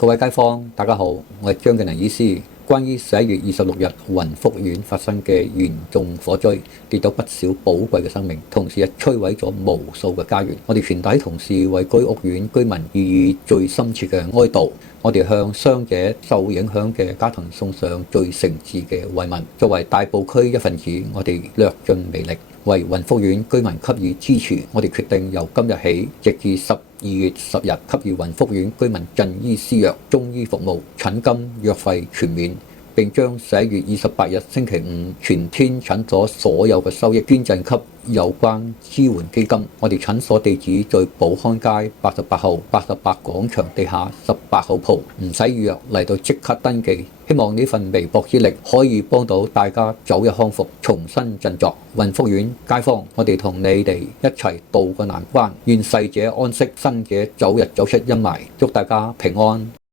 各位街坊，大家好，我係張敬能醫師。關於11月26日雲福苑發生嘅嚴重火災，跌咗不少寶貴嘅生命，同時亦摧毀咗無數嘅家園。我哋全體同事為居屋苑居民予以最深切嘅哀悼。我哋向傷者、受影響嘅家庭送上最誠摯嘅慰問。作為大埔區一份子，我哋略盡微力為雲福苑居民給予支持。我哋決定由今日起，直至12月10日，給予雲福苑居民贈醫施藥、中醫服務、診金藥費全免。並將11月28日星期五全天診所所有嘅收益捐贈給有關支援基金。我哋診所地址在寶康街88號88廣場地下18號鋪，唔使預約，嚟到即刻登記。希望呢份微薄之力可以幫到大家早日康復，重新振作。雲福苑街坊，我哋同你哋一齊渡過難關，願逝者安息，生者早日走出陰霾。祝大家平安。